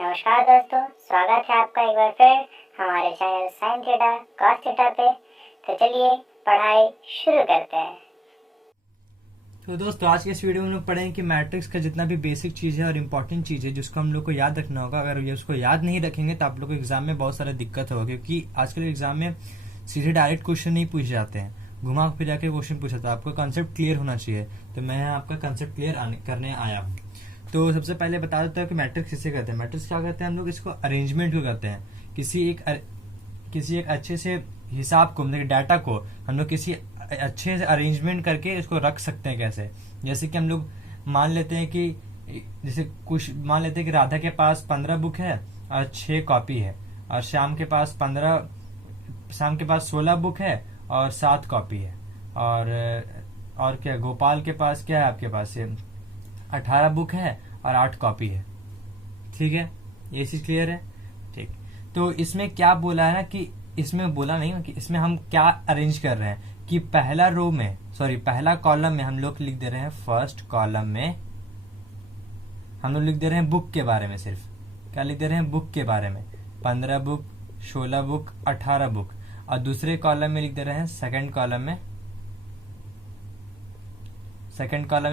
नमस्कार दोस्तों, स्वागत है आपका एक बार फिर हमारे channel sine theta cos theta पे। तो चलिए पढ़ाई शुरू करते हैं। तो दोस्तों आज के इस वीडियो में हम लोग पढ़ेंगे कि मैट्रिक्स का जितना भी बेसिक चीज़ है और इम्पोर्टेंट चीज़ है जिसको हम लोग को याद रखना होगा। अगर ये उसको याद नहीं रखेंगे तो आप लोग को एग्जाम में बहुत सारा दिक्कत होगा, क्योंकि आजकल एग्जाम में सीधे डायरेक्ट क्वेश्चन नहीं पूछे जाते हैं, घुमा फिरा के क्वेश्चन पूछा जाता है। आपका कंसेप्ट क्लियर होना चाहिए, तो मैं आपका कंसेप्ट क्लियर करने आया हूँ। तो सबसे पहले बता देता हूँ कि मैट्रिक्स किसे कहते हैं। मैट्रिक्स क्या कहते हैं, हम लोग इसको अरेंजमेंट को कहते हैं। किसी एक अच्छे से हिसाब को, मतलब डाटा को हम लोग किसी अच्छे से अरेंजमेंट करके इसको रख सकते हैं। कैसे? जैसे कि हम लोग मान लेते हैं कि मान लेते हैं कि राधा के पास 15 बुक है और 6 कॉपी है, और श्याम के पास 16 बुक है और 7 कॉपी है, और क्या गोपाल के पास क्या है, आपके पास 18 बुक है और 8 कॉपी है। ठीक है, ये चीज क्लियर है। ठीक, तो इसमें क्या बोला है ना कि इसमें बोला नहीं कि इसमें हम क्या अरेंज कर रहे हैं कि पहला कॉलम में हम लोग लिख दे रहे हैं, फर्स्ट कॉलम में हम लोग लिख दे रहे हैं बुक के बारे में। सिर्फ क्या लिख दे रहे हैं? बुक के बारे में। 15 बुक, 16 बुक, 18 बुक। और दूसरे कॉलम में लिख दे रहे हैं, सेकंड कॉलम में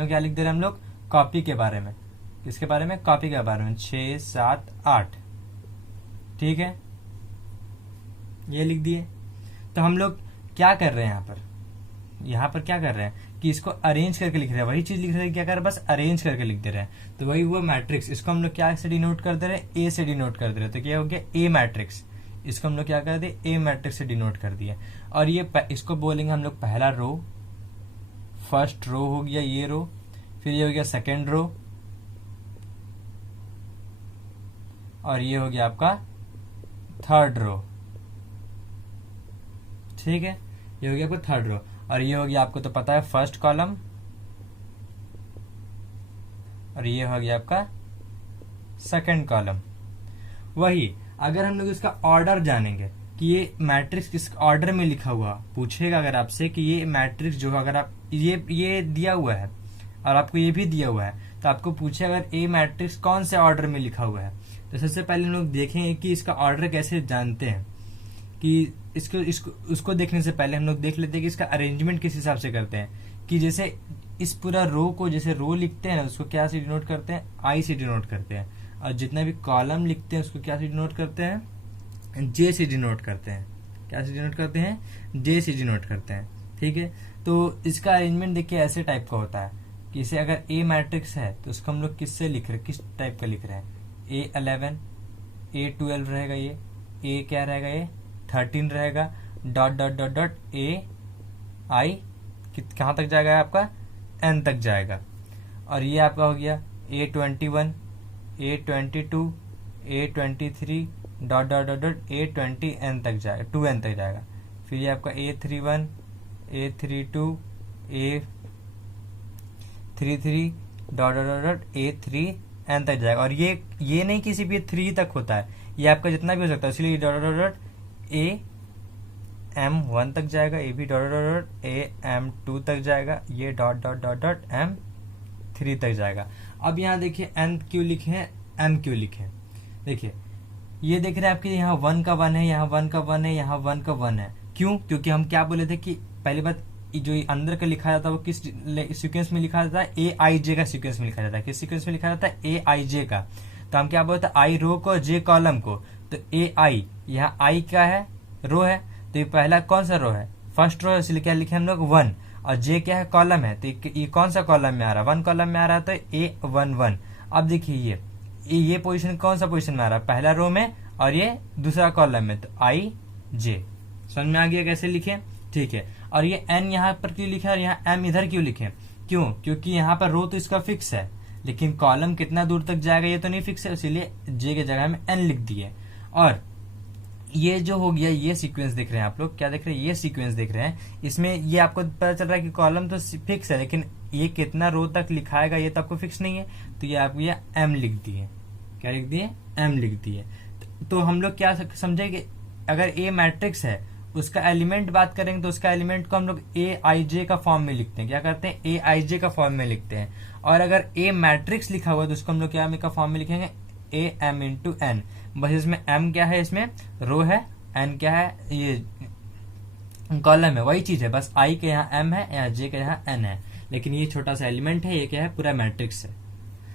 क्या लिख दे रहे हैं हम लोग? कॉपी के बारे में। किसके बारे में? कॉपी के बारे में। 6, 7, 8। ठीक है, ये लिख दिए। तो हम लोग क्या कर रहे हैं यहाँ पर क्या कर रहे हैं कि इसको अरेंज करके लिख रहे हैं। वही चीज लिख रहे हैं, क्या कर रहे हैं? बस अरेंज करके लिख दे रहे हैं। तो वही हुआ मैट्रिक्स। इसको हम लोग क्या से डिनोट कर दे रहे हैं? ए से डिनोट कर दे रहे हैं। तो क्या हो गया? ए मैट्रिक्स। इसको हम लोग क्या कर दिए? ए मैट्रिक्स से डिनोट कर दिया। और ये इसको बोलेंगे हम लोग पहला रो, फर्स्ट रो हो गया ये रो, फिर ये हो गया सेकेंड रो, और ये हो गया आपका थर्ड रो। ठीक है, ये हो गया आपका थर्ड रो। और ये हो गया, आपको तो पता है, फर्स्ट कॉलम, और ये हो गया आपका सेकंड कॉलम। वही अगर हम लोग इसका ऑर्डर जानेंगे कि ये मैट्रिक्स किस ऑर्डर में लिखा हुआ, पूछेगा अगर आपसे कि ये मैट्रिक्स जो अगर आप ये दिया हुआ है और आपको ये भी दिया हुआ है, तो आपको पूछे अगर ए मैट्रिक्स कौन से ऑर्डर में लिखा हुआ है। तो सबसे पहले हम लोग देखेंगे कि इसका ऑर्डर कैसे जानते हैं। कि उसको देखने से पहले हम लोग देख लेते हैं कि इसका अरेंजमेंट किस हिसाब से करते हैं। कि जैसे इस पूरा रो को जैसे रो लिखते हैं ना, उसको क्या से डिनोट करते हैं? आई से डिनोट करते हैं। और जितना भी कॉलम लिखते हैं उसको क्या से डिनोट करते हैं? जे से डिनोट करते हैं। क्या से डिनोट करते हैं? जे से डिनोट करते हैं। ठीक है, तो इसका अरेंजमेंट देखिए ऐसे टाइप का होता है कि इसे अगर ए मैट्रिक्स है तो उसको हम लोग किससे लिख रहे हैं, किस टाइप का लिख रहे हैं? A11, A12 रहेगा, ये ए क्या रहेगा? ये 13 रहेगा, dot dot dot dot A I कहाँ तक जाएगा? आपका एन तक जाएगा। और ये आपका हो गया A21, A22, A23, dot dot dot dot A20 तक जाएगा, 2n तक जाएगा। फिर ये आपका A31, A32, A33, dot dot dot dot A3n तक जाएगा। और ये नहीं किसी भी 3 तक होता है, ये आपका जितना भी हो सकता है, इसलिए डॉट डॉट डॉट AM1 तक जाएगा, ये भी डॉट डॉट डॉट AM2 तक जाएगा, ये dot dot dot dot M3 तक जाएगा। अब यहाँ देखिए n क्यों लिखे हैं, m क्यों लिखे हैं? देखिए ये देख रहे हैं आपके यहाँ 1 का 1 है, यहाँ 1 का 1 है, यहाँ 1 का 1 है। क्यों? क्योंकि हम क्या बोले थे कि पहली बात जो अंदर का लिखा जाता है वो किस सीक्वेंस में लिखा जाता है? AIJ का सीक्वेंस में लिखा जाता है। किस सीक्वेंस में लिखा जाता है? AIJ का। तो हम क्या बोलते हैं? आई रो को, जे कॉलम को। तो AI, यहाँ आई क्या है? रो है। तो ये पहला कौन सा रो है? फर्स्ट रो है, इसलिए क्या लिखे हम लोग? 1। और जे क्या है? कॉलम है। तो ये कौन सा कॉलम में आ रहा है? 1 कॉलम में आ रहा है, तो A11। अब देखिए ये पोजीशन कौन सा पोजीशन में आ रहा है? पहला रो में, और ये दूसरा कॉलम में, तो IJ। समझ में आ गया कैसे लिखे? ठीक है। और ये n यहाँ पर क्यों लिखा है और यहाँ m इधर क्यों लिखे? क्यों? क्योंकि यहाँ पर रो तो इसका फिक्स है, लेकिन कॉलम कितना दूर तक जाएगा ये तो नहीं फिक्स है, इसीलिए j के जगह में n लिख दिए। और ये जो हो गया, ये सीक्वेंस देख रहे हैं आप लोग, क्या देख रहे हैं? ये सीक्वेंस देख रहे हैं। इसमें ये आपको पता चल रहा है कि कॉलम तो फिक्स है, लेकिन ये कितना रो तक लिखाएगा ये तो आपको फिक्स नहीं है, तो ये आपको ये m लिख दिए। क्या लिख दिए? m लिख दिए। तो हम लोग क्या समझे कि अगर ए मैट्रिक्स है, उसका एलिमेंट बात करेंगे तो उसका एलिमेंट को हम लोग AIJ का फॉर्म में लिखते हैं। क्या करते हैं? AIJ का फॉर्म में लिखते हैं। और अगर ए मैट्रिक्स लिखा हुआ है तो उसको हम लोग क्या का फॉर्म में लिखेंगे? A m into n. बस इसमें एम क्या है, इसमें रो है, एन क्या है, ये कॉलम है, वही चीज है, बस आई के यहाँ एम है या जे के यहाँ एन है, लेकिन ये छोटा सा एलिमेंट है, ये क्या है, पूरा मैट्रिक्स है।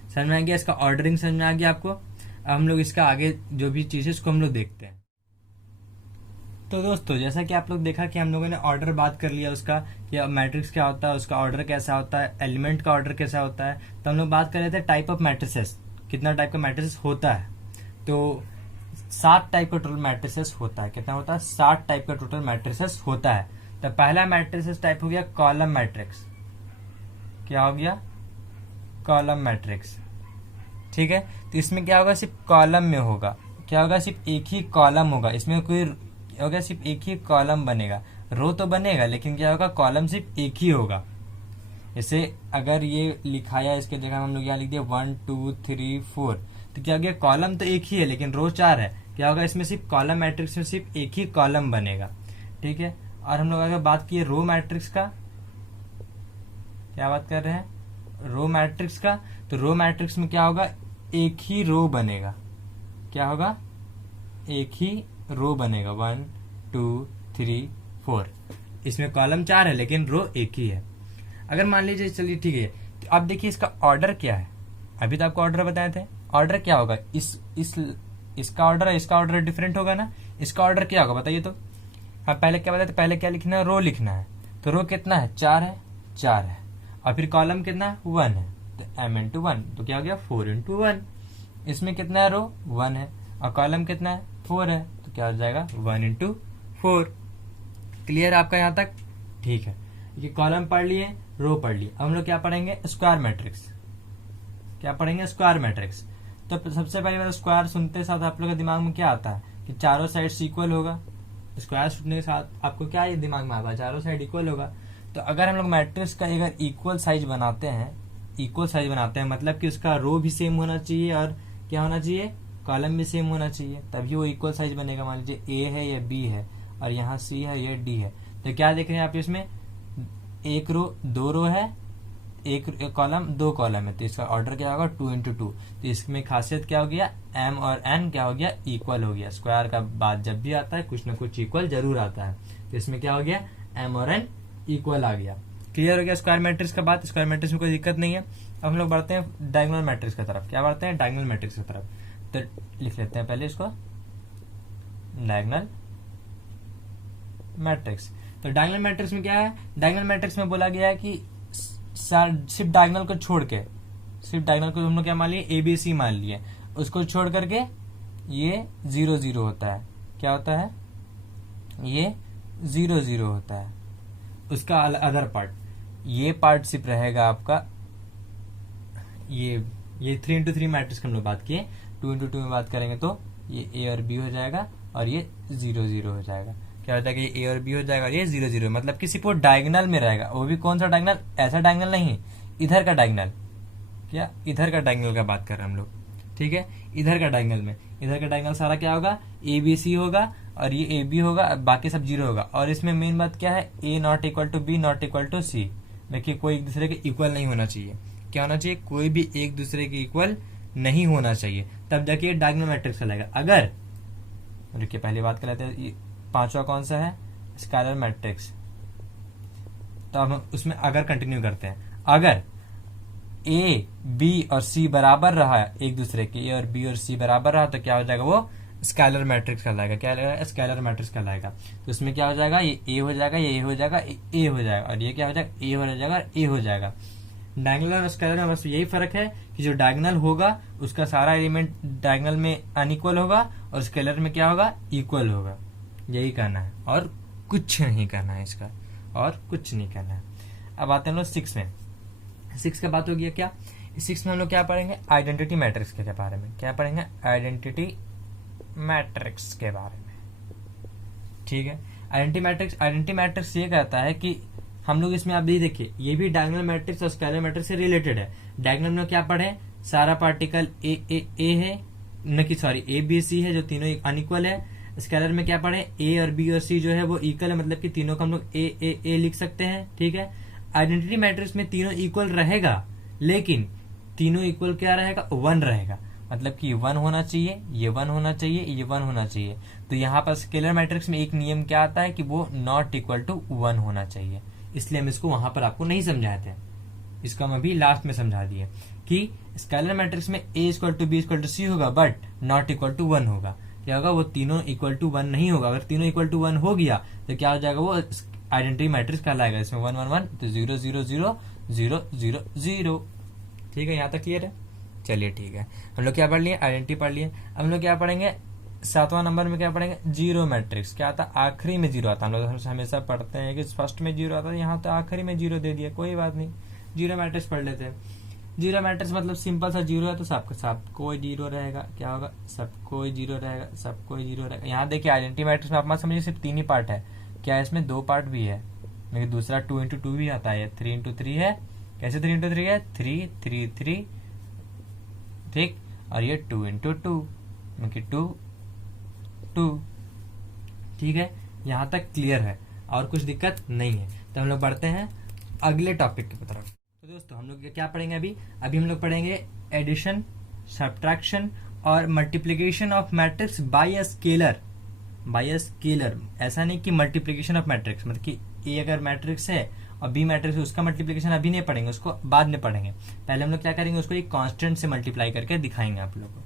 समझ में आ गया, इसका ऑर्डरिंग समझ में आ गया आपको। अब हम लोग इसका आगे जो भी चीज है इसको हम लोग देखते हैं। तो दोस्तों जैसा कि आप लोग देखा कि हम लोगों ने ऑर्डर बात कर लिया उसका, कि मैट्रिक्स क्या होता है, उसका ऑर्डर कैसा होता है, एलिमेंट का ऑर्डर कैसा होता है। तो हम लोग बात कर रहे थे टाइप ऑफ मैट्रिसेस, कितना टाइप का मैट्रिसेस होता है। तो 7 टाइप का टोटल मैट्रिसेस होता है। कितना होता है, 7 टाइप का टोटल मैट्रिसेस होता है। तो पहला मैट्रिसेस टाइप हो गया कॉलम मैट्रिक्स। क्या हो गया, कॉलम मैट्रिक्स। ठीक है, तो इसमें क्या होगा, सिर्फ कॉलम में होगा, क्या होगा, सिर्फ एक ही कॉलम होगा, इसमें कोई होगा, सिर्फ एक ही कॉलम बनेगा, रो तो बनेगा लेकिन क्या होगा, कॉलम सिर्फ एक ही होगा। जैसे अगर ये लिखाया, इसके जगह हम लोग यहाँ लिख दिया 1 2 3 4, तो क्या हो गया, कॉलम तो एक ही है लेकिन रो 4 है। क्या होगा, इसमें सिर्फ कॉलम मैट्रिक्स में सिर्फ एक ही कॉलम बनेगा। ठीक है, और हम लोग अगर बात किए रो मैट्रिक्स का, क्या बात कर रहे हैं, रो मैट्रिक्स का, तो रो मैट्रिक्स में क्या होगा, एक ही रो बनेगा। क्या होगा, एक ही रो बनेगा, 1 2 3 4। इसमें कॉलम 4 है लेकिन रो एक ही है। अगर मान लीजिए, चलिए ठीक है, तो अब देखिए इसका ऑर्डर क्या है। अभी तो आपको ऑर्डर बताए थे, ऑर्डर क्या होगा, इसका ऑर्डर, इसका ऑर्डर डिफरेंट होगा ना। इसका ऑर्डर क्या होगा बताइए तो। हाँ, पहले क्या बताया था, पहले क्या लिखना है, रो लिखना है। तो रो कितना है, 4 है, 4 है, और फिर कॉलम कितना है, 1 है, तो m इंटू 1, तो क्या हो गया, 4 इंटू 1। इसमें कितना है, रो 1 है, और कॉलम कितना है, 4 है, तो क्या हो जाएगा, 1 इंटू 4। क्लियर आपका यहाँ तक, ठीक है। ये कॉलम पढ़ लिए, रो पढ़ लिए। अब हम लोग क्या पढ़ेंगे, स्क्वायर मैट्रिक्स। क्या पढ़ेंगे, स्क्वायर मैट्रिक्स। तो सबसे पहले बार स्क्वायर सुनते साथ आप लोग के दिमाग में क्या आता है, कि चारों साइड इक्वल होगा। स्क्वायर सुनने के साथ आपको क्या ये दिमाग में आता है, चारों साइड इक्वल होगा। तो अगर हम लोग मैट्रिक्स का अगर इक्वल साइज बनाते हैं, इक्वल साइज बनाते हैं मतलब कि उसका रो भी सेम होना चाहिए और क्या होना चाहिए, कॉलम भी सेम होना चाहिए, तभी वो इक्वल साइज बनेगा। मान लीजिए ए है, या बी है, और यहाँ सी है, या डी है, तो क्या देख रहे हैं आप, इसमें एक रो, 2 रो है, एक कॉलम, 2 कॉलम है, तो इसका ऑर्डर क्या होगा, 2 इंटू 2। तो इसमें खासियत क्या हो गया, m और n क्या हो गया, इक्वल हो गया। स्क्वायर का बात जब भी आता है कुछ ना कुछ इक्वल जरूर आता है, तो इसमें क्या हो गया, m और n इक्वल आ गया। क्लियर हो गया स्क्वायर मैट्रिक्स का बात। स्क्वायर मैट्रिक्स में कोई दिक्कत नहीं है। अब हम लोग बढ़ते हैं डायगोनल मैट्रिक्स की तरफ। क्या बढ़ते हैं, डायगोनल मैट्रिक्स की तरफ। तो लिख लेते हैं पहले इसको, डायगोनल मैट्रिक्स। तो डायगोनल मैट्रिक्स में क्या है, डायगोनल मैट्रिक्स में बोला गया है कि सिर्फ डायगोनल को छोड़ के, सिर्फ डायगोनल को हम लोग क्या मान लिए, ABC मान लिए, उसको छोड़ करके ये 0 0 होता है। क्या होता है, ये 0 0 होता है। उसका अदर पार्ट, ये पार्ट सिर्फ रहेगा आपका, ये 3 इंटू 3 मैट्रिक्स हम लोग बात किए, 2 इंटू 2 में बात करेंगे तो ये A और B हो जाएगा, और ये 0 0 हो जाएगा। क्या होता है कि ये A और B हो जाएगा और ये 0 0, मतलब कि सिर्फ वो डायगोनल में रहेगा। वो भी कौन सा डायगोनल, ऐसा डायगोनल नहीं, इधर का डायगोनल। क्या, इधर का डायगोनल का बात कर रहे हैं हम लोग, ठीक है। इधर का डायगोनल में, इधर का डायगोनल सारा क्या होगा, ABC होगा, और ये AB होगा, बाकी सब 0 होगा। और इसमें मेन बात क्या है, A not equal to B not equal to C। देखिए कोई एक दूसरे के इक्वल नहीं होना चाहिए। क्या होना चाहिए, कोई भी एक दूसरे के इक्वल नहीं होना चाहिए, तब जाके डायगोनल मैट्रिक्स कहलाएगा। अगर, देखिए पहली बात कर लेते हैं, 5वां कौन सा है, स्केलर मैट्रिक्स। तो हम उसमें अगर कंटिन्यू करते हैं, अगर A, B और C बराबर रहा एक दूसरे के, A और B और C बराबर रहा, तो क्या हो जाएगा, वो स्केलर मैट्रिक्स कहलाएगा। क्या लगेगा, स्केलर मैट्रिक्स कहलाएगा। तो इसमें क्या हो जाएगा, ये A हो जाएगा, ये A हो जाएगा, A हो जाएगा, और ये क्या हो जाएगा, A हो जाएगा, A हो जाएगा। डायगोनल और स्केलर में बस यही फर्क है कि जो डायगोनल होगा उसका सारा एलिमेंट डायगोनल में अनइक्वल होगा, और स्केलर में क्या होगा, इक्वल होगा। यही कहना है, और कुछ नहीं करना है इसका, और कुछ नहीं करना है। अब आते हैं लोग 6 में। 6 का बात हो गया। क्या 6 में हम लोग क्या पढ़ेंगे, आइडेंटिटी मैट्रिक्स के बारे में। क्या पढ़ेंगे, आइडेंटिटी मैट्रिक्स के बारे में, ठीक है। आइडेंटिटी मैट्रिक्स ये कहता है कि हम लोग इसमें, आप ये देखिए, ये भी डायगोनल मैट्रिक्स और स्केलर मैट्रिक्स से रिलेटेड है। डायगोनल में क्या पढ़े, सारा पार्टिकल ए है, न कि सॉरी ABC है, जो तीनों अनइक्वल है। स्केलर में क्या पढ़े, A और B और C जो है वो इक्वल है, मतलब कि तीनों को हम लोग ए लिख सकते हैं, ठीक है। आइडेंटिटी मैट्रिक्स में तीनों इक्वल रहेगा, लेकिन तीनों इक्वल क्या रहेगा, 1 रहेगा। मतलब कि 1 होना चाहिए, ये 1 होना चाहिए, ये 1 होना चाहिए। तो यहाँ पर स्केलर मैट्रिक्स में एक नियम क्या आता है कि वो नॉट इक्वल टू 1 होना चाहिए, इसलिए हम इसको वहां पर आपको नहीं समझाए थे, इसको हम अभी लास्ट में समझा दिए कि स्केलर मैट्रिक्स में a equal to B equal to C होगा बट नॉट इक्वल टू 1 होगा। क्या होगा, वो तीनों इक्वल टू 1 नहीं होगा। अगर तीनों इक्वल टू 1 हो गया तो क्या हो जाएगा, वो आइडेंटिटी मैट्रिक्स कहलाएगा। इसमें 1 1 1 तो 0 0 0 0 0 0। ठीक है, यहाँ तक क्लियर है। चलिए ठीक है, हम लोग क्या पढ़ लिए, आइडेंटिटी पढ़ लिए। अब हम लोग क्या पढ़ेंगे, 7वां नंबर में क्या पढ़ेंगे, जीरो मैट्रिक्स। क्या आता, आखिरी में जीरो आता। हम लोग हमेशा पढ़ते हैं कि फर्स्ट में जीरो आता है, यहाँ तो आखिरी में जीरो दे दिया, कोई बात नहीं, जीरो मैट्रिक्स पढ़ लेते हैं। जीरो मैट्रिक्स मतलब सिंपल सा जीरो है तो सबका सब कोई जीरो रहेगा। क्या होगा, सब कोई जीरो रहेगा, सब कोई जीरो रहेगा। यहाँ देखिए आइडेंटिटी मैट्रिक्स में आप मत समझिए सिर्फ 3 ही पार्ट है, क्या इसमें 2 पार्ट भी है, लेकिन दूसरा 2 इंटू 2 भी आता है, 3 इंटू 3 है। कैसे 3 इंटू 3 है, 3 3 3, ठीक, और ये 2 इंटू 2 मतलब 2 2। ठीक है, यहाँ तक क्लियर है और कुछ दिक्कत नहीं है। तो हम लोग बढ़ते हैं अगले टॉपिक की तरफ। तो दोस्तों हम लोग क्या पढ़ेंगे अभी हम लोग पढ़ेंगे एडिशन, सब्ट्रैक्शन और multiplication of matrix by a scalar. By a scalar ऐसा नहीं कि मल्टीप्लिकेशन ऑफ मैट्रिक्स, मतलब कि ए अगर मैट्रिक्स है और बी मैट्रिक्स है, उसका मल्टीप्लिकेशन अभी नहीं पढ़ेंगे, उसको बाद में पढ़ेंगे। पहले हम लोग क्या करेंगे, उसको एक कांस्टेंट से मल्टीप्लाई करके दिखाएंगे आप लोग को।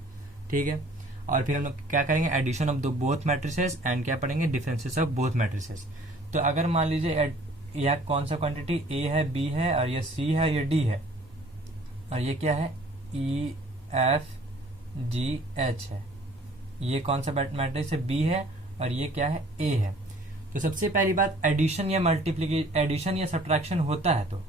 ठीक है, और फिर हम लोग क्या करेंगे, addition of both matrices and क्या पढ़ेंगे, डिफरेंसेस ऑफ बोथ मैट्रिसेस। तो अगर मान लीजिए यह कौन सा क्वांटिटी ए है, बी है, और ये सी है, ये डी है, और ये क्या है, ई एफ जी एच है। ये कौन सा मैट्रिक्स है, बी है, और ये क्या है, ए है। तो सबसे पहली बात, एडिशन या एडिशन या सब्ट्रैक्शन होता है, तो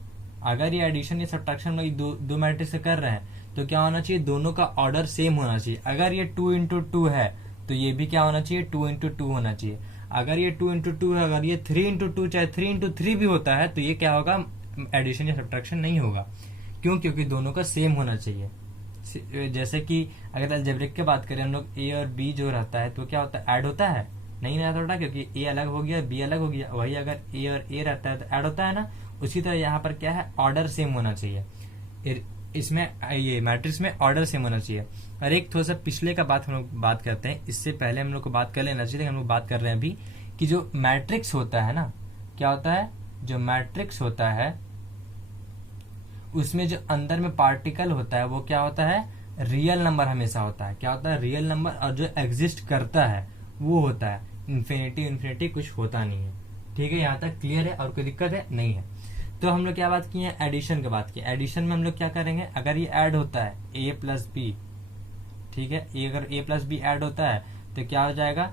अगर ये एडिशन या सब्ट्रैक्शन दो मैट्रिक्स से कर रहे हैं तो क्या होना चाहिए, दोनों का ऑर्डर सेम होना चाहिए। अगर ये 2 इंटू 2 है तो ये भी क्या होना चाहिए, 2 इंटू 2 होना चाहिए। अगर ये 2 इंटू 2 है, अगर ये 3 इंटू 2 चाहे 3 इंटू 3 भी होता है तो ये क्या होगा, एडिशन या सब्ट्रैक्शन नहीं होगा। क्यों, क्योंकि दोनों का सेम होना चाहिए। जैसे कि अगर अलजेब्रिक की बात करें हम लोग, ए और बी जो रहता है तो क्या होता है, ऐड होता है, नहीं रहता होता, क्योंकि ए अलग हो गया, बी अलग हो गया। वही अगर ए और ए रहता है तो ऐड होता है ना। उसी तरह यहाँ पर क्या है, ऑर्डर सेम होना चाहिए। इसमें ये मैट्रिक्स में ऑर्डर सेम होना चाहिए। और एक थोड़ा सा पिछले का बात हम लोग बात करते हैं, इससे पहले हम लोग को बात कर लेना चाहिए, हम लोग बात कर रहे हैं अभी कि जो मैट्रिक्स होता है ना, क्या होता है, जो मैट्रिक्स होता है उसमें जो अंदर में पार्टिकल होता है वो क्या होता है, रियल नंबर हमेशा होता है। क्या होता है, रियल नंबर, और जो एग्जिस्ट करता है वो होता है इन्फिनिटी कुछ होता नहीं है। ठीक है, यहाँ तक क्लियर है और कोई दिक्कत है नहीं है। तो हम लोग क्या बात की है, एडिशन की बात की। एडिशन में हम लोग क्या करेंगे, अगर ये ऐड होता है ए प्लस बी, ठीक है, ये अगर ए प्लस बी ऐड होता है तो क्या हो जाएगा,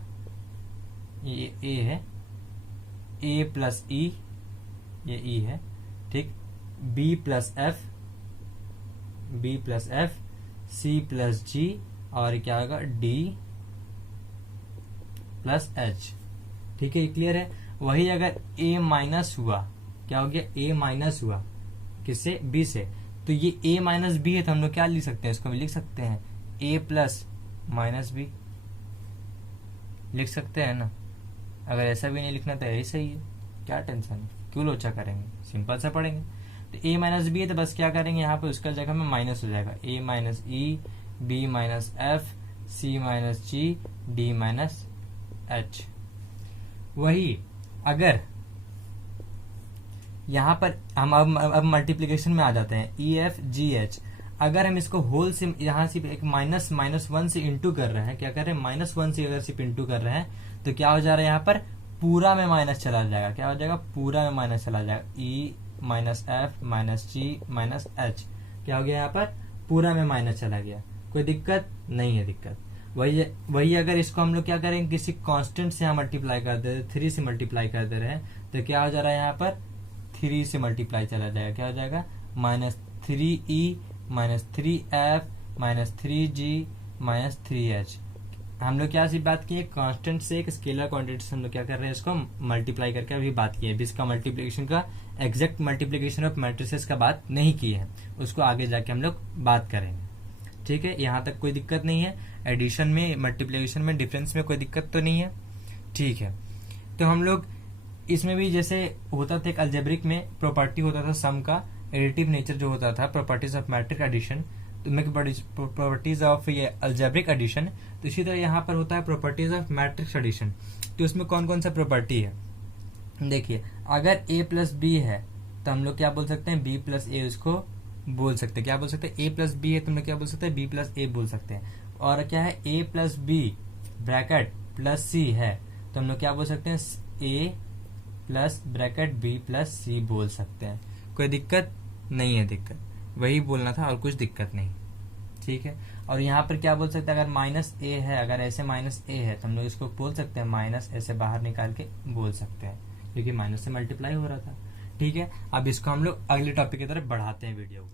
ये ए है, ए प्लस ई, ये ई है, ठीक, B plus F, B plus F, C plus G, और क्या होगा, डी प्लस एच। ठीक है, क्लियर है। वही अगर ए माइनस हुआ, क्या हो गया, ए माइनस हुआ किससे, बी से, तो ये ए माइनस बी है तो हम लोग क्या लिख सकते हैं, इसको भी लिख सकते हैं ए प्लस माइनस बी, लिख सकते हैं ना। अगर ऐसा भी नहीं लिखना तो यही सही है, क्या टेंशन है, क्यों लोचा करेंगे, सिंपल सा पढ़ेंगे। तो ए माइनस बी है तो बस क्या करेंगे, यहाँ पे उसका जगह में माइनस हो जाएगा, ए माइनस ई, बी माइनस एफ, सी माइनस जी, डी माइनस एच। वही अगर यहाँ पर हम अब मल्टीप्लीकेशन में आ जाते हैं, ई एफ जी एच। अगर हम इसको होल से यहाँ सिर्फ एक -1 से इंटू कर रहे हैं, क्या कर रहे हैं, -1 से अगर सिर्फ इंटू कर रहे हैं तो क्या हो जा रहा है, यहाँ पर पूरा में माइनस चला जाएगा। क्या हो जाएगा, पूरा में माइनस चला जाएगा, ई माइनस एफ माइनस जी माइनस एच। क्या हो गया, यहाँ पर पूरा में माइनस चला गया, कोई दिक्कत नहीं है। दिक्कत वही अगर इसको हम लोग क्या करेंगे, किसी कांस्टेंट से यहाँ मल्टीप्लाई कर दे, 3 से मल्टीप्लाई कर दे रहे हैं तो क्या हो जा रहा है, यहाँ पर 3 से मल्टीप्लाई चला जाएगा। क्या हो जाएगा, -3e minus 3f minus 3g minus 3h। हम लोग क्या सी बात की है, कांस्टेंट से एक स्केलर क्वांटिटी से हम लोग क्या कर रहे हैं, इसको मल्टीप्लाई करके अभी बात की है। अभी इसका मल्टीप्लिकेशन का एग्जैक्ट मल्टीप्लिकेशन ऑफ मैट्रिसेस का बात नहीं की है, उसको आगे जाके हम लोग बात करेंगे। ठीक है, यहाँ तक कोई दिक्कत नहीं है। एडिशन में, मल्टीप्लिकेशन में, डिफरेंस में कोई दिक्कत तो नहीं है। ठीक है, तो हम लोग इसमें भी जैसे होता था, एक अलजेब्रिक में प्रॉपर्टी होता था सम का, एडिटिव नेचर जो होता था, properties of matrix addition, properties of ये अलजेब्रिक एडिशन। तो इसी तरह यहाँ पर होता है प्रॉपर्टीज ऑफ मैट्रिक्स एडिशन। तो उसमें कौन कौन सा प्रॉपर्टी है, देखिए अगर a प्लस बी है तो हम लोग क्या बोल सकते हैं, b प्लस ए उसको बोल सकते हैं, क्या बोल सकते हैं, a प्लस बी है तो हम लोग क्या बोल सकते हैं, b प्लस ए बोल सकते हैं। और क्या है, a plus B bracket plus C है तो हम लोग क्या बोल सकते हैं, a plus bracket b plus C बोल सकते हैं। कोई दिक्कत नहीं है, दिक्कत वही बोलना था और कुछ दिक्कत नहीं, ठीक है। और यहाँ पर क्या बोल सकते हैं, अगर माइनस ए है, अगर ऐसे माइनस ए है तो हम लोग इसको बोल सकते हैं माइनस ए से बाहर निकाल के बोल सकते हैं, क्योंकि माइनस से मल्टीप्लाई हो रहा था, ठीक है। अब इसको हम लोग अगले टॉपिक की तरफ बढ़ाते हैं वीडियो को।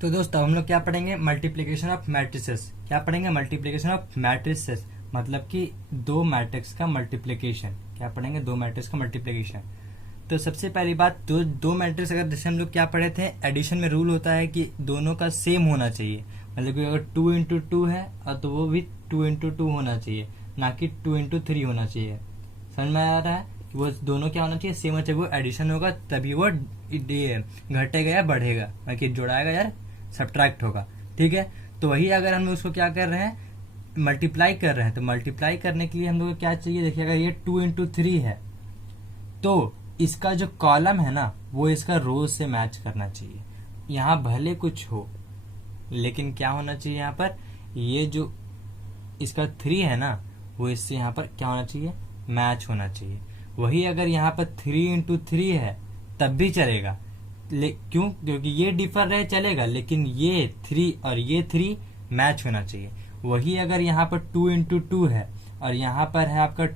तो दोस्तों हम लोग क्या पढ़ेंगे, मल्टीप्लीकेशन ऑफ मैट्रिसेस। क्या पढ़ेंगे, मल्टीप्लीकेशन ऑफ मैट्रिसेस, मतलब कि दो मैट्रिक्स का मल्टीप्लीकेशन। क्या पढ़ेंगे, दो मैट्रिक्स का मल्टीप्लीकेशन। तो सबसे पहली बात, दो मैट्रिक्स अगर जैसे हम लोग क्या पढ़े थे, एडिशन में रूल होता है कि दोनों का सेम होना चाहिए, मतलब कि अगर 2 इंटू 2 है और तो वो भी 2 इंटू 2 होना चाहिए, ना कि 2 इंटू 3 होना चाहिए। समझ में आ रहा है, वो दोनों क्या होना चाहिए, सेम होना चाहिए। वो एडिशन होगा तभी वो घटेगा या बढ़ेगा, बाकी जोड़ाएगा यार सब्ट्रैक्ट होगा, ठीक है। तो वही अगर हम लोग उसको क्या कर रहे हैं, मल्टीप्लाई कर रहे हैं, तो मल्टीप्लाई करने के लिए हम लोग को क्या चाहिए, देखिए अगर ये 2 इंटू 3 है तो इसका जो कॉलम है ना वो इसका रो से मैच करना चाहिए। यहाँ भले कुछ हो लेकिन क्या होना चाहिए, यहाँ पर ये जो इसका 3 है ना वो इससे यहाँ पर क्या होना चाहिए, मैच होना चाहिए। वही अगर यहाँ पर 3 इंटू 3 है तब भी चलेगा, क्यों, क्योंकि ये डिफर रहे चलेगा, लेकिन ये 3 और ये 3 मैच होना चाहिए। वही अगर यहाँ पर 2 इंटू 2 है और यहाँ पर है आपका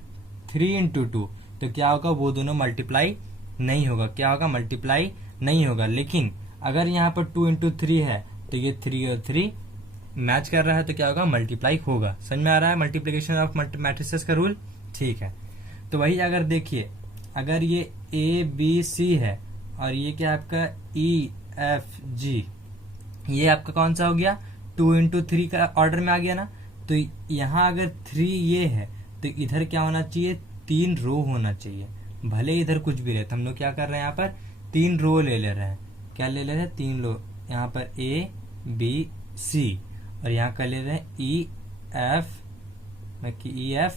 3 इंटू 2, तो क्या होगा, वो दोनों मल्टीप्लाई नहीं होगा। क्या होगा, मल्टीप्लाई नहीं होगा। लेकिन अगर यहाँ पर 2 इंटू 3 है तो ये 3 और 3 मैच कर रहा है तो क्या होगा, मल्टीप्लाई होगा। समझ में आ रहा है मल्टीप्लिकेशन ऑफ मैट्रिसेस का रूल, ठीक है। तो वही अगर देखिए, अगर ये ए बी सी है और ये क्या आपका ई एफ जी, ये आपका कौन सा हो गया, 2 इंटू 3 का ऑर्डर में आ गया ना। तो यहाँ अगर 3 ये है तो इधर क्या होना चाहिए, 3 रो होना चाहिए, भले इधर कुछ भी रहे। तो हम लोग क्या कर रहे हैं, यहाँ पर 3 रो ले रहे हैं। क्या ले रहे हैं, 3 रो, यहाँ पर ए बी सी, और यहाँ का ले रहे हैं ई एफ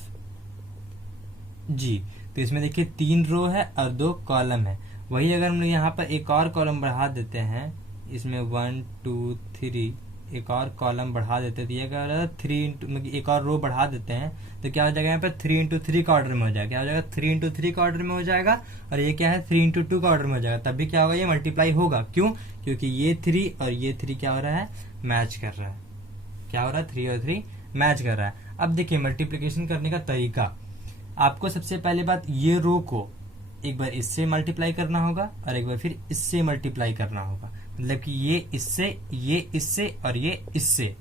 जी। तो इसमें देखिए 3 रो है और 2 कॉलम है। वही अगर हम लोग यहाँ पर एक और कॉलम बढ़ा देते हैं, इसमें 1 2 3 एक और कॉलम बढ़ा देते हैं, तो ये क्या हो रहा है, 3 इंटू, मतलब एक और रो बढ़ा देते हैं तो क्या हो जाएगा, यहाँ पर 3 इंटू 3 का ऑर्डर में हो जाएगा। क्या हो जाएगा, 3 इंटू 3 का ऑर्डर में हो जाएगा, और ये क्या है, 3 इंटू 2 का ऑर्डर में हो जाएगा। तब भी क्या होगा, ये मल्टीप्लाई होगा। क्यों, क्योंकि ये 3 और ये 3 क्या हो रहा है, मैच कर रहा है। क्या हो रहा है, 3 और 3 मैच कर रहा है। अब देखिए मल्टीप्लीकेशन करने का तरीका, आपको सबसे पहले बात, ये रो को एक बार इससे मल्टीप्लाई करना होगा और एक बार फिर इससे मल्टीप्लाई करना होगा, मतलब कि ये इससे और ये इससे,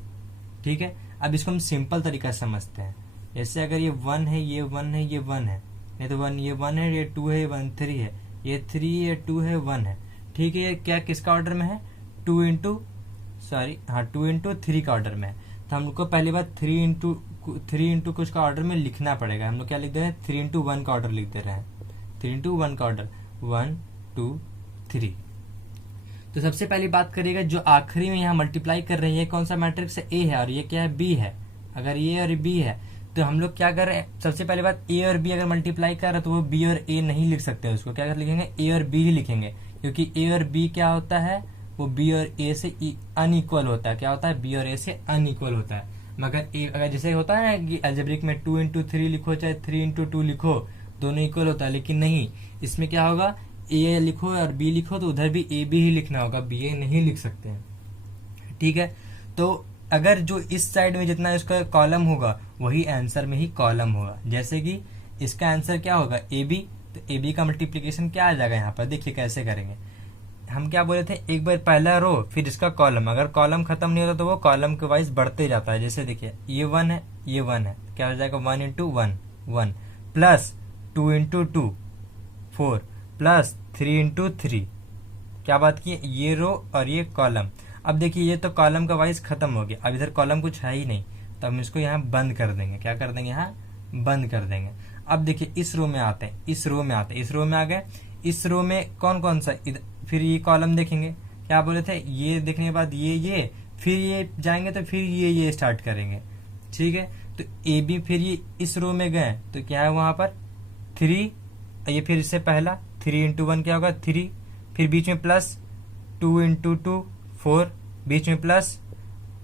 ठीक है। अब इसको हम सिंपल तरीका से समझते हैं। जैसे अगर ये 1 है, ये 1 है, ये 1 है, नहीं तो 1 ये 1 है, ये 2 है, ये 1 3 है, ये 3 ये 2 है, 1 है, ठीक है। ये क्या किसका ऑर्डर में है, 2 इंटू 3 का ऑर्डर में है। तो हम लोग को पहली बार 3 इंटू कुछ का ऑर्डर में लिखना पड़ेगा। हम लोग क्या लिख दे रहे हैं, 3 इंटू 1 का ऑर्डर लिख दे रहे हैं, 3 इंटू 1 का ऑर्डर, 1 2 3। तो सबसे पहली बात करिएगा, जो आखिरी में यहाँ मल्टीप्लाई कर रहे हैं ये कौन सा मैट्रिक्स है, ए है, और ये क्या है, बी है। अगर ये और बी है तो हम लोग क्या कर रहे हैं, सबसे पहली बात, ए और बी अगर मल्टीप्लाई कर रहे हैं तो वो बी और ए नहीं लिख सकते, उसको क्या कर लिखेंगे, ए और बी ही लिखेंगे, क्योंकि ए और बी क्या होता है, वो बी और ए से अनइक्वल होता है। क्या होता है, बी और ए से अनइक्वल होता है। मगर अगर जैसे होता है ना कि अलजेब्रिक में 2 इंटू 3 लिखो चाहे 3 इंटू 2 लिखो, दोनों इक्वल होता है, लेकिन नहीं, इसमें क्या होगा, ए लिखो और बी लिखो तो उधर भी ए बी ही लिखना होगा, बी ए नहीं लिख सकते हैं, ठीक है। तो अगर जो इस साइड में जितना इसका कॉलम होगा वही आंसर में ही कॉलम होगा। जैसे कि इसका आंसर क्या होगा, ए बी, तो ए बी का मल्टीप्लीकेशन क्या आ जाएगा, यहाँ पर देखिए कैसे करेंगे। हम क्या बोले थे, एक बार पहला रो फिर इसका कॉलम, अगर कॉलम खत्म नहीं होता तो वो कॉलम के वाइज बढ़ते जाता है। जैसे देखिए ये 1 है, ये 1 है, क्या हो जाएगा, 1 into 1 1 plus 2 into 2 4 plus 3 into 3। क्या बात की, ये रो और ये कॉलम। अब देखिए ये तो कॉलम का वाइज खत्म हो गया, अब इधर कॉलम कुछ है ही नहीं, तो हम इसको यहाँ बंद कर देंगे। क्या कर देंगे, यहाँ बंद कर देंगे। अब देखिए इस रो में आते हैं, इस रो में आ गए। इस रो में कौन कौन सा, फिर ये कॉलम देखेंगे, क्या बोले थे, ये देखने के बाद ये फिर ये जाएंगे तो फिर ये स्टार्ट करेंगे, ठीक है। तो ए बी फिर ये इस रो में गए तो क्या है वहां पर 3, ये फिर इससे पहला 3 इंटू 1 क्या होगा 3, फिर बीच में प्लस 2 इंटू 2 4, बीच में प्लस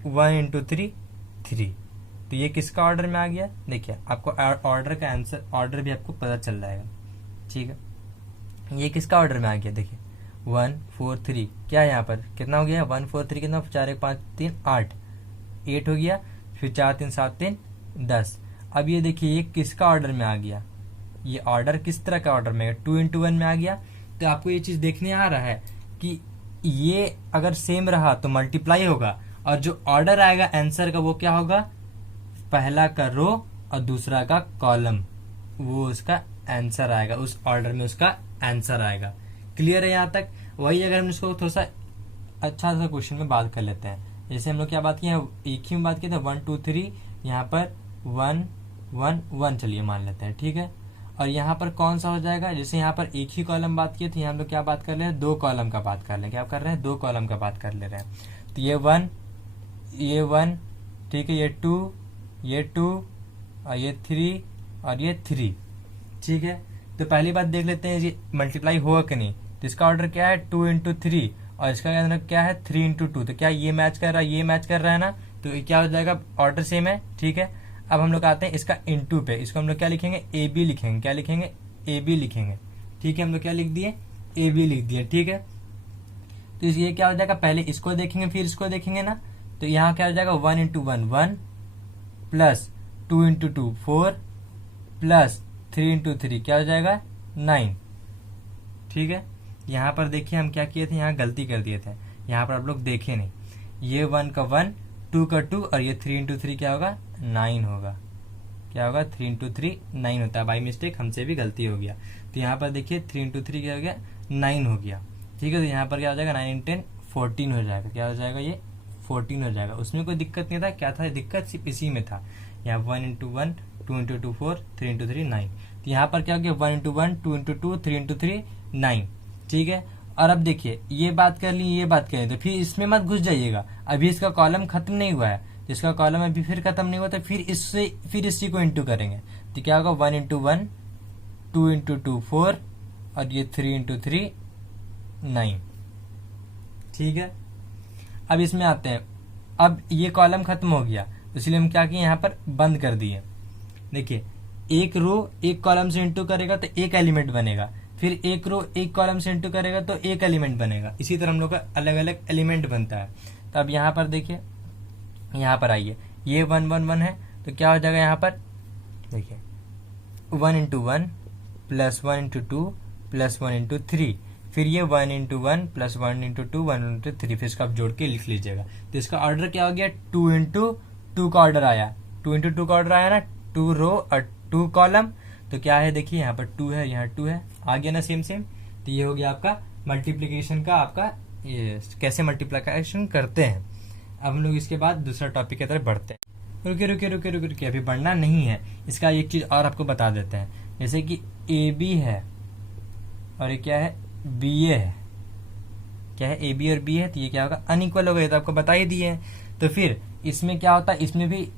1 इंटू 3 3। तो ये किसका ऑर्डर में आ गया, देखिए आपको ऑर्डर का आंसर ऑर्डर भी आपको पता चल जाएगा, ठीक है। ये किसका ऑर्डर में आ गया, देखिए 1 4 3 क्या है यहाँ पर कितना हो गया 1 4 3 कितना 4 1 5 3 8 8 हो गया, फिर 4 3 7 3 10। अब ये देखिए ये किसका ऑर्डर में आ गया, ये ऑर्डर किस तरह का ऑर्डर में 2 इंटू 1 में आ गया। तो आपको ये चीज देखने आ रहा है कि ये अगर सेम रहा तो मल्टीप्लाई होगा, और जो ऑर्डर आएगा आंसर का वो क्या होगा, पहला का रो और दूसरा का कॉलम, वो उसका आंसर आएगा, उस ऑर्डर में उसका आंसर आएगा। क्लियर है यहाँ तक। वही अगर हम इसको थोड़ा सा अच्छा सा क्वेश्चन में बात कर लेते हैं, जैसे हम लोग क्या बात किए एक ही में बात किए थे 1 2 3, यहाँ पर 1 1 1 चलिए मान लेते हैं, ठीक है। और यहाँ पर कौन सा हो जाएगा, जैसे यहाँ पर एक ही कॉलम बात किए थे, हम लोग क्या बात कर रहे हैं 2 कॉलम का बात कर रहे हैं, क्या कर रहे हैं 2 कॉलम का बात कर ले रहे हैं। तो ये 1 ठीक है, ये 2 और ये 3 और ये 3, ठीक है। तो पहली बात देख लेते हैं ये मल्टीप्लाई होगा कि नहीं। तो इसका ऑर्डर क्या है 2 इंटू 3 और इसका क्या है 3 इंटू 2। तो क्या ये मैच कर रहा है, ये मैच कर रहा है ना, तो ये क्या हो जाएगा ऑर्डर सेम है, ठीक है। अब हम लोग आते हैं इसका इंटू पे, इसको हम लोग क्या लिखेंगे ए बी लिखेंगे, क्या लिखेंगे ए बी लिखेंगे, ठीक है। हम लोग क्या लिख दिए ए बी लिख दिए, ठीक है। तो ये क्या हो जाएगा, पहले इसको देखेंगे फिर इसको देखेंगे ना। तो यहाँ क्या हो जाएगा 1 into 1 1 plus 2 into 2 4 plus 3 into 3 क्या हो जाएगा 9, ठीक है। यहाँ पर देखिए हम क्या किए थे, यहाँ गलती कर दिए थे, यहाँ पर आप लोग देखे नहीं, ये 1 का 1 2 का 2 और ये 3 इंटू 3 क्या होगा 9 होगा, क्या होगा 3 इंटू 3 9 होता है, बाई मिस्टेक हमसे भी गलती हो गया। तो यहाँ पर देखिए 3 इंटू 3 क्या हो गया 9 हो गया, ठीक है। तो यहाँ पर क्या हो जाएगा 9 10 14 हो जाएगा, क्या हो जाएगा ये 14 हो जाएगा। उसमें कोई दिक्कत नहीं था, क्या था दिक्कत सिर्फ इसी में था, यहाँ 1 इंटू 1 2 इंटू 2 4 3 इंटू 3 9। तो यहाँ पर क्या हो गया 1 इंटू 1 2 इंटू 2 3 इंटू 3 9, ठीक है। और अब देखिए ये बात कर ली ये बात करें तो फिर इसमें मत घुस जाइएगा, अभी इसका कॉलम खत्म नहीं हुआ है, इसका कॉलम अभी फिर खत्म नहीं हुआ तो फिर इसी को इंटू करेंगे। तो क्या होगा 1 इंटू 1 2 इंटू 2 4 और ये 3 इंटू 3 9, ठीक है। अब इसमें आते हैं, अब ये कॉलम खत्म हो गया इसलिए हम क्या किए यहाँ पर बंद कर दिए। देखिए एक रो एक कॉलम से इंटू करेगा तो एक एलिमेंट बनेगा, फिर एक रो एक कॉलम से इंटू करेगा तो एक एलिमेंट बनेगा, इसी तरह हम लोग का अलग अलग एलिमेंट बनता है। तो अब यहाँ पर देखिए यहाँ पर आइए, ये 1 1 1 है तो क्या हो जाएगा यहाँ पर देखिए 1 into 1 plus 1 into 2 plus 1 into 3, फिर ये 1 इंटू 1 प्लस 1 इंटू 2 1 इंटू 3, फिर इसका आप जोड़ के लिख लीजिएगा। तो इसका ऑर्डर क्या हो गया 2 इंटू 2 का ऑर्डर आया, 2 इंटू 2 का ऑर्डर आया ना, 2 रो और 2 कॉलम। तो क्या है देखिए यहाँ पर 2 है यहाँ 2 है, आ गया ना सेम सेम। तो ये हो गया आपका मल्टीप्लीकेशन का, आपका ये कैसे मल्टीप्लीकेशन करते हैं। अब हम लोग इसके बाद दूसरा टॉपिक की तरफ बढ़ते हैं। रुके अभी बढ़ना नहीं है, इसका एक चीज और आपको बता देते हैं, जैसे कि ए बी है और ये क्या है बी ए है, क्या है ए बी और बी है, तो ये क्या होगा अनइक्वल हो गए, तो आपको बता ही दिए। तो फिर इसमें क्या होता है, इसमें भी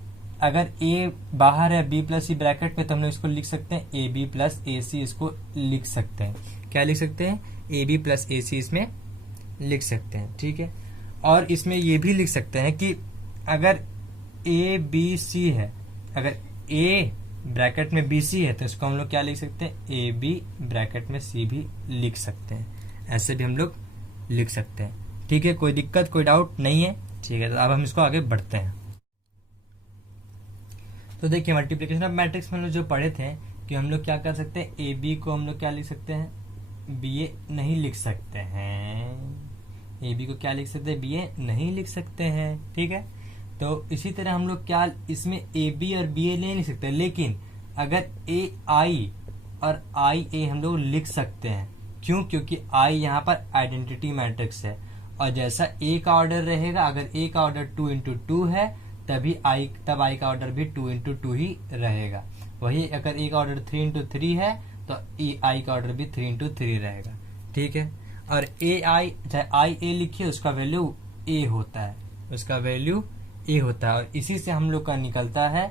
अगर ए बाहर है बी प्लस सी ब्रैकेट में, तो हम लोग इसको लिख सकते हैं ए बी प्लस ए सी, इसको लिख सकते हैं, क्या लिख सकते हैं ए बी प्लस ए सी इसमें लिख सकते हैं, ठीक है। और इसमें ये भी लिख सकते हैं कि अगर ए बी सी है, अगर ए ब्रैकेट में बी सी है तो इसको हम लोग क्या लिख सकते हैं ए बी ब्रैकेट में सी भी लिख सकते हैं, ऐसे भी हम लोग लिख सकते हैं, ठीक है। कोई दिक्कत कोई डाउट नहीं है, ठीक है। तो अब हम इसको आगे बढ़ते हैं। तो देखिए मल्टीप्लिकेशन ऑफ मैट्रिक्स में हम लोग जो पढ़े थे कि हम लोग क्या कर सकते हैं, ए बी को हम लोग क्या लिख सकते हैं बी ए नहीं लिख सकते हैं, ए बी को क्या लिख सकते हैं बी ए नहीं लिख सकते हैं, ठीक है। तो इसी तरह हम लोग क्या इसमें ए बी और बी ए नहीं लिख सकते, लेकिन अगर ए आई और आई ए हम लोग लिख सकते हैं, क्यों, क्योंकि आई यहाँ पर आइडेंटिटी मैट्रिक्स है, और जैसा ए का ऑर्डर रहेगा, अगर ए का ऑर्डर 2 इंटू 2 है तब आई का ऑर्डर भी 2 इंटू 2 ही रहेगा। वही अगर ए का ऑर्डर 3 इंटू 3 है तो आई का ऑर्डर भी 3 इंटू 3 रहेगा, ठीक है। और ए आई चाहे आई ए लिखिए उसका वैल्यू ए होता है, उसका वैल्यू ए होता है, और इसी से हम लोग का निकलता है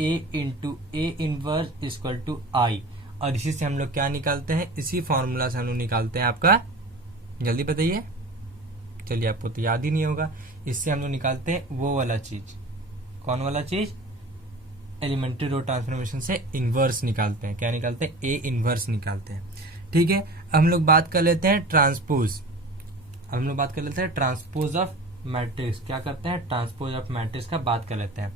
A into A inverse equal to I, और इसी से हम लोग क्या निकालते हैं, इसी फॉर्मूला से हम लोग निकालते हैं आपका, जल्दी बताइए, चलिए आपको तो याद ही नहीं होगा, इससे हम लोग निकालते हैं वो वाला चीज, कौन वाला चीज, एलिमेंट्री रो ट्रांसफॉर्मेशन से इनवर्स निकालते हैं, क्या निकालते हैं, ए इनवर्स निकालते हैं। ठीक है, अब हम लोग बात कर लेते हैं ट्रांसपोज, अब हम लोग बात कर लेते हैं ट्रांसपोज ऑफ मैट्रिक्स, क्या करते हैं, ट्रांसपोज ऑफ मैट्रिक्स का बात कर लेते हैं।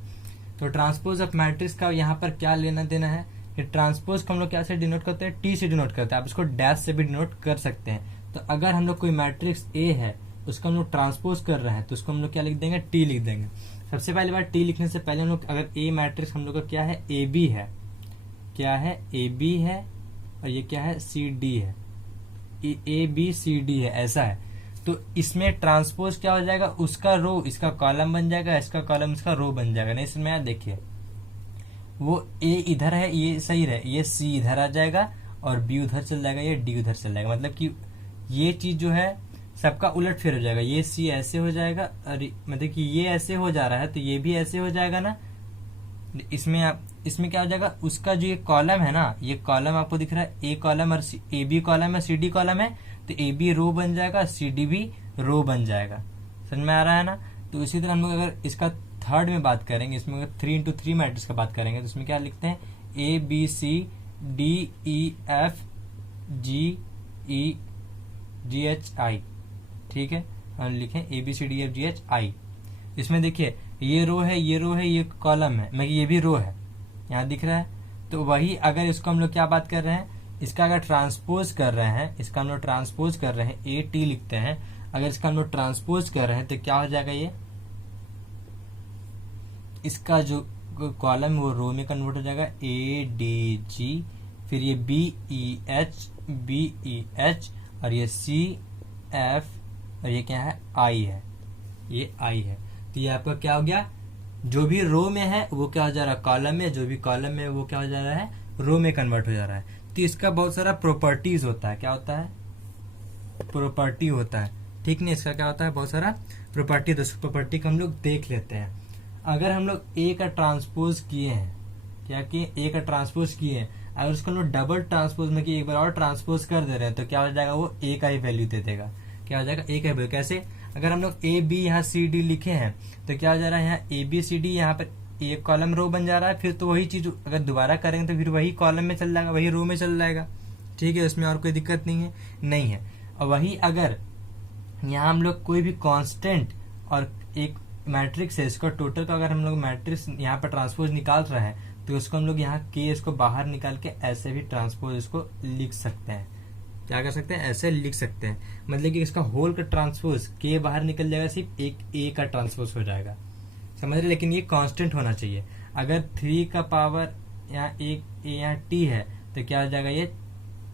तो ट्रांसपोज ऑफ मैट्रिक्स का यहाँ पर क्या लेना देना है, कि ट्रांसपोज को हम लोग क्या से डिनोट करते हैं, टी से डिनोट करते हैं, आप इसको डैश से भी डिनोट कर सकते हैं। तो अगर हम लोग कोई मैट्रिक्स ए है उसको हम लोग ट्रांसपोज कर रहे हैं तो उसको हम लोग क्या लिख देंगे, टी लिख देंगे। सबसे पहली बार टी लिखने से पहले हम लोग, अगर ए मैट्रिक्स हम लोग का क्या है, ए बी है, क्या है, ए बी है, और ये क्या है, सी डी है, ए बी सी डी है, ऐसा है, तो इसमें ट्रांसपोज क्या हो जाएगा, उसका रो इसका कॉलम बन जाएगा, इसका कॉलम इसका रो बन जाएगा। नहीं इसमें यार देखिए, वो ए इधर है, ये सही रहे, ये सी इधर आ जाएगा और बी उधर चल जाएगा, ये डी उधर चल जाएगा, मतलब कि ये चीज जो है सबका उलट फिर हो जाएगा, ये सी ऐसे हो जाएगा, और मतलब कि ये ऐसे हो जा रहा है तो ये भी ऐसे हो जाएगा ना। इसमें क्या हो जाएगा, उसका जो ये कॉलम है ना, ये कॉलम आपको दिख रहा है, ए कॉलम और ए बी कॉलम है, सी डी कॉलम है, तो ए बी रो बन जाएगा, सी डी भी रो बन जाएगा। समझ में आ रहा है ना। तो इसी तरह हम लोग अगर इसका थर्ड में बात करेंगे, इसमें अगर 3x3 मैट्रिक्स का बात करेंगे तो इसमें क्या लिखते हैं, A B C D E F G H I, ठीक है, हम लिखें A B C D F G H I. इसमें देखिए ये रो है, ये रो है, ये कॉलम है, मतलब ये भी रो है, यहाँ दिख रहा है। तो वही अगर इसको हम लोग क्या बात कर रहे हैं, इसका अगर ट्रांसपोज कर रहे हैं, इसका हम लोग ट्रांसपोज कर रहे हैं, ए टी लिखते हैं, अगर इसका हम लोग ट्रांसपोज कर रहे हैं तो क्या हो जाएगा, ये इसका जो कॉलम वो रो में कन्वर्ट हो जाएगा, ए डी जी, फिर ये बी ई एच, और ये सी एफ, और ये क्या है, आई है, ये आई है। तो ये आपका क्या हो गया, जो भी रो में है वो क्या हो जा रहा है, कॉलम में, जो भी कॉलम में वो क्या हो जा रहा है, रो में कन्वर्ट हो जा रहा है। तो इसका बहुत सारा प्रॉपर्टीज होता है, क्या होता है, प्रॉपर्टी होता है, ठीक नहीं, इसका क्या होता है, बहुत सारा प्रॉपर्टी। तो प्रॉपर्टी को हम लोग देख लेते हैं। अगर हम लोग ए का ट्रांसपोज किए हैं, क्या किए, ए का ट्रांसपोज किए हैं, अगर उसको हम लोग डबल ट्रांसपोज में एक बार और ट्रांसपोज कर दे रहे हैं तो क्या हो जाएगा, वो ए का ही वैल्यू दे देगा, क्या हो जाएगा, ए का वैल्यू। कैसे, अगर हम लोग ए बी यहाँ सी डी लिखे हैं तो क्या हो जा रहा है, यहाँ ए बी सी डी, यहाँ पर एक कॉलम रो बन जा रहा है, फिर तो वही चीज अगर दोबारा करेंगे तो फिर वही कॉलम में चल जाएगा, वही रो में चल जाएगा, ठीक है, उसमें और कोई दिक्कत नहीं है। और वही अगर यहाँ हम लोग कोई भी कांस्टेंट और एक मैट्रिक्स है, इसका टोटल का अगर हम लोग मैट्रिक्स यहाँ पर ट्रांसपोज निकाल रहे हैं तो उसको हम लोग यहाँ के इसको बाहर निकाल के ऐसे भी ट्रांसपोज इसको लिख सकते हैं, क्या कर सकते हैं, ऐसे लिख सकते हैं, मतलब कि इसका होल का ट्रांसपोज के बाहर निकल जाएगा, सिर्फ एक ए का ट्रांसपोज हो जाएगा, समझ रहे। लेकिन ये कांस्टेंट होना चाहिए, अगर 3 का पावर यहाँ एक यहाँ टी है तो क्या हो जाएगा, ये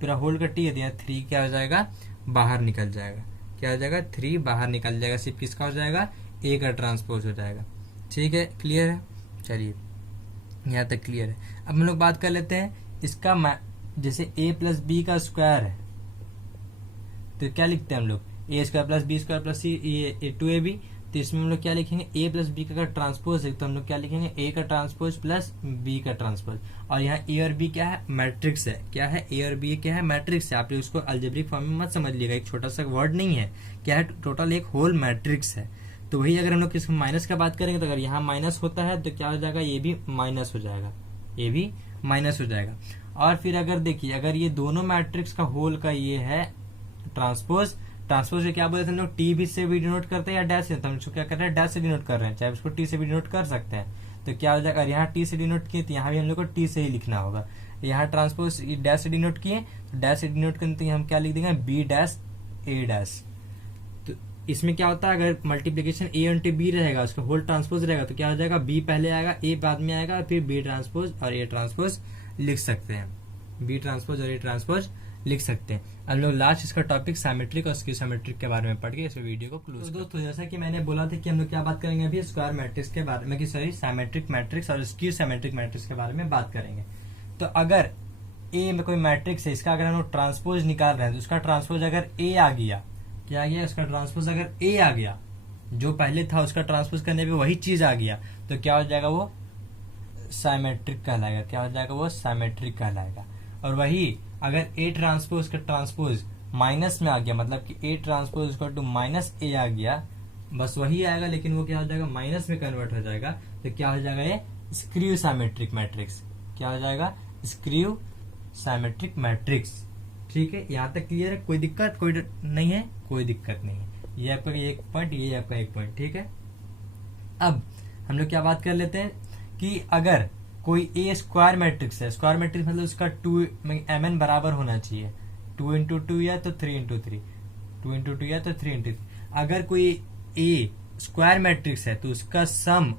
पूरा होल का टी है तो यहाँ 3 क्या हो जाएगा, बाहर निकल जाएगा, क्या हो जाएगा, 3 बाहर निकल जाएगा, सिर्फ किसका हो जाएगा, ए का ट्रांसपोज हो जाएगा। ठीक है, क्लियर है, चलिए यहाँ तक क्लियर है। अब हम लोग बात कर लेते हैं इसका, जैसे a प्लस बी का स्क्वायर है तो क्या लिखते हैं हम लोग, A square plus B square plus C, ये 2ab। तो इसमें हम लोग क्या लिखेंगे, ए प्लस बी का ट्रांसपोज है तो हम लोग क्या लिखेंगे, ए का ट्रांसपोज प्लस बी का ट्रांसपोज। और यहाँ ए और बी क्या है, मैट्रिक्स है, क्या है, ए और बी क्या है, मैट्रिक्स है। आप लोग उसको अलजेब्रिक फॉर्म में मत समझ लीजिएगा, एक छोटा सा वर्ड नहीं है, क्या है, टोटल एक होल मैट्रिक्स है। तो वही अगर हम लोग किसको माइनस का बात करेंगे तो अगर यहाँ माइनस होता है तो क्या हो जाएगा, ये भी माइनस हो जाएगा, ये भी माइनस हो जाएगा। और फिर अगर देखिए, अगर ये दोनों मैट्रिक्स का होल का ये है ट्रांसपोज, ट्रांसपोज क्या बोलते हैं हम लोग, टी भी से भी डिनोट करते हैं या डैश से, तो हम इसको क्या कर रहे हैं, डैश से डिनोट कर रहे हैं, चाहे उसको टी से भी डिनोट कर सकते हैं। तो क्या हो जाएगा, यहाँ टी से डिनोट किए तो यहाँ भी हम लोग को टी से ही लिखना होगा। यहाँ ट्रांसपोज डैश से डिनोट किए तो डैश से डिनोट करते तो हम क्या लिख देंगे, बी डैश ए डैश। तो इसमें क्या होता है, अगर मल्टीप्लीकेशन ए इंटू बी रहेगा, उसका होल ट्रांसपोज रहेगा तो क्या हो जाएगा, बी पहले आएगा, ए बाद में आएगा, फिर बी ट्रांसपोज और ए ट्रांसपोज लिख सकते हैं, बी ट्रांसपोज और ए ट्रांसपोज लिख सकते हैं। हम लोग लास्ट इसका टॉपिक सिमेट्रिक और स्क्यू सिमेट्रिक के बारे में पढ़ के इस वीडियो को क्लोज। तो दोस्तों जैसा कि मैंने बोला था कि हम लोग क्या बात करेंगे अभी, स्क्वायर मैट्रिक्स के बारे में, कि सॉरी सिमेट्रिक मैट्रिक्स और स्क्यू सिमेट्रिक मैट्रिक्स के बारे में बात करेंगे। तो अगर ए में कोई मैट्रिक्स है, इसका अगर हम लोग ट्रांसपोज निकाल रहे हैं तो उसका ट्रांसपोज अगर ए आ गया, क्या आ गया, उसका ट्रांसपोज अगर ए आ गया जो पहले था उसका ट्रांसपोज करने पे वही चीज आ गया तो क्या हो जाएगा, वो साइमेट्रिक कहलाएगा। क्या हो जाएगा, वो साइमेट्रिक कहलाएगा। और वही अगर ए ट्रांसपोज का ट्रांसपोज माइनस में आ गया, मतलब कि A transpose equal to minus A आ गया, बस वही आएगा लेकिन वो क्या हो जाएगा, माइनस में कन्वर्ट हो जाएगा। तो क्या हो जाएगा, ये स्क्रू साइमेट्रिक मैट्रिक्स। क्या हो जाएगा, स्क्रू साइमेट्रिक मैट्रिक्स। ठीक है, यहाँ तक क्लियर है? कोई दिक्कत कोई नहीं है? कोई दिक्कत नहीं है। ये आपका एक पॉइंट, ये आपका एक पॉइंट। ठीक है, अब हम लोग क्या बात कर लेते हैं कि अगर कोई ए स्क्वायर मैट्रिक्स है, स्क्वायर मैट्रिक्स मतलब उसका 2mn बराबर होना चाहिए, 2 इंटू 2 या तो 3 इंटू 3, 2 इंटू 2 या तो 3 इंटू 3। अगर कोई ए स्क्वायर मैट्रिक्स है तो उसका सम,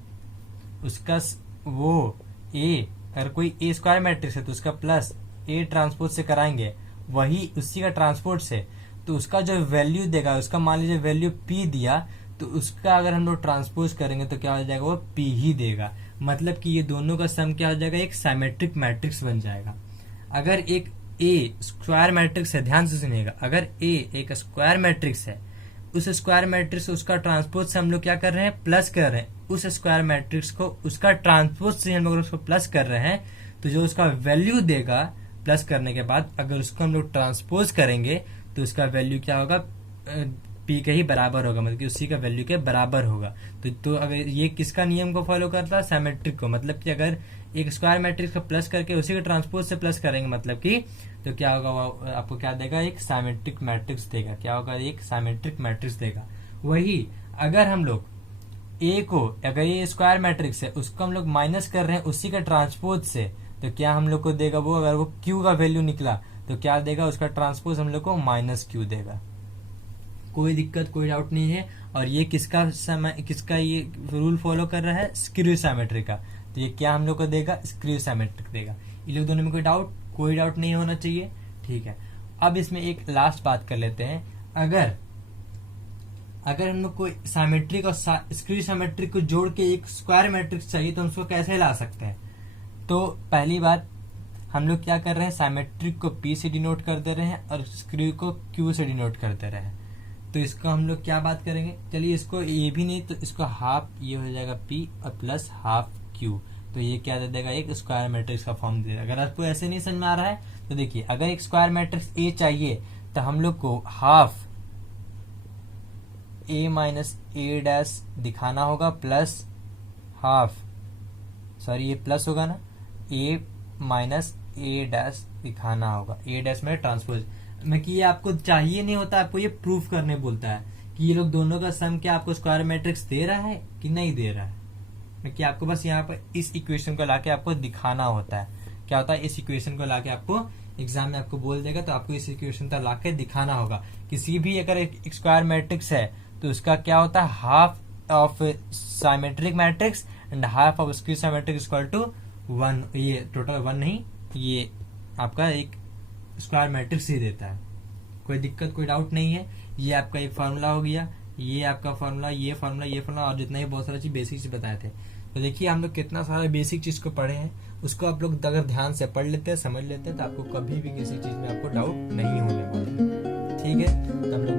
उसका वो ए, अगर कोई ए स्क्वायर मैट्रिक्स है तो उसका प्लस ए ट्रांसपोज से कराएंगे, वही उसी का ट्रांसपोर्ट से, तो उसका जो वैल्यू देगा, उसका मान लीजिए वैल्यू पी दिया, तो उसका अगर हम लोग ट्रांसपोज करेंगे तो क्या हो जाएगा, वो पी ही देगा। मतलब कि ये दोनों का सम क्या हो जाएगा, एक साइमेट्रिक मैट्रिक्स बन जाएगा। अगर एक ए स्क्वायर मैट्रिक्स है, ध्यान से सुनिएगा, अगर ए एक स्क्वायर मैट्रिक्स है, उस स्क्वायर मैट्रिक्स उसका ट्रांसपोज से हम लोग क्या कर रहे हैं, प्लस कर रहे हैं। उस स्क्वायर मैट्रिक्स को उसका ट्रांसपोज से हम लोग उसको प्लस कर रहे हैं, तो जो उसका वैल्यू देगा प्लस करने के बाद, अगर उसको हम लोग ट्रांसपोज करेंगे तो उसका वैल्यू क्या होगा, पी के ही बराबर होगा, मतलब कि उसी का वैल्यू के बराबर होगा। तो अगर ये किसका नियम को फॉलो करता है, साइमेट्रिक को। मतलब कि अगर एक स्क्वायर मैट्रिक्स को प्लस करके उसी के ट्रांसपोज से प्लस करेंगे, मतलब कि तो क्या होगा, वो आपको क्या देगा, एक साइमेट्रिक मैट्रिक्स देगा। क्या होगा, एक साइमेट्रिक मैट्रिक्स देगा। वही अगर हम लोग ए को, अगर ये स्क्वायर मैट्रिक्स है उसको हम लोग माइनस कर रहे हैं उसी का ट्रांसपोज से, तो क्या हम लोग को देगा, वो अगर वो क्यू का वैल्यू निकला तो क्या देगा, उसका ट्रांसपोज हम लोग को माइनस क्यू देगा। कोई दिक्कत कोई डाउट नहीं है। और ये किसका ये रूल फॉलो कर रहा है, स्क्रू साइमेट्रिक का। तो ये क्या हम लोग को देगा, स्क्रू साइमेट्रिक देगा। इन लोग दोनों में कोई डाउट नहीं होना चाहिए। ठीक है, अब इसमें एक लास्ट बात कर लेते हैं। अगर हम लोग को साइमेट्रिक और स्क्रू साइमेट्रिक को जोड़ के एक स्क्वायर मैट्रिक्स चाहिए तो हम उसको कैसे ला सकते हैं। तो पहली बात हम लोग क्या कर रहे हैं, साइमेट्रिक को P से डिनोट कर दे रहे हैं और स्क्रू को Q से डिनोट कर दे रहे हैं। तो इसको हम लोग क्या बात करेंगे, चलिए इसको ये भी नहीं तो इसको हाफ, ये हो जाएगा P और प्लस हाफ Q। तो ये क्या दे देगा, एक स्क्वायर मैट्रिक्स का फॉर्म दे देगा। अगर आपको ऐसे नहीं समझ में आ रहा है तो देखिए, अगर एक स्क्वायर मैट्रिक्स A चाहिए तो हम लोग को half A minus A dash दिखाना होगा, प्लस हाफ, सॉरी ये प्लस होगा ना, A माइनस A डैश दिखाना होगा। A डैश में ट्रांसपोज में कि ये आपको चाहिए नहीं होता, आपको ये प्रूफ करने बोलता है कि ये लोग दोनों का सम क्या आपको स्क्वायर मैट्रिक्स दे रहा है कि नहीं दे रहा है। कि आपको बस यहाँ पर इस इक्वेशन को लाके आपको दिखाना होता है। क्या होता है, इस इक्वेशन को लाके आपको एग्जाम में आपको बोल देगा तो आपको इस इक्वेशन तक लाके दिखाना होगा। किसी भी अगर एक स्क्वायर मैट्रिक्स है तो उसका क्या होता है, half of symmetric matrix and half of square symmetric equal to 1। ये टोटल 1 नहीं, ये आपका एक स्क्वायर मैट्रिक्स ही देता है। कोई दिक्कत कोई डाउट नहीं है। ये आपका एक फार्मूला हो गया, ये आपका फार्मूला, ये फार्मूला, ये फार्मूला और जितना ही बहुत सारी चीज बेसिक चीज बताए थे। तो देखिए हम लोग कितना सारा बेसिक चीज को पढ़े हैं, उसको आप लोग अगर ध्यान से पढ़ लेते हैं, समझ लेते हैं तो आपको कभी भी किसी चीज में आपको डाउट नहीं होने वाला। ठीक है, तो हम लोग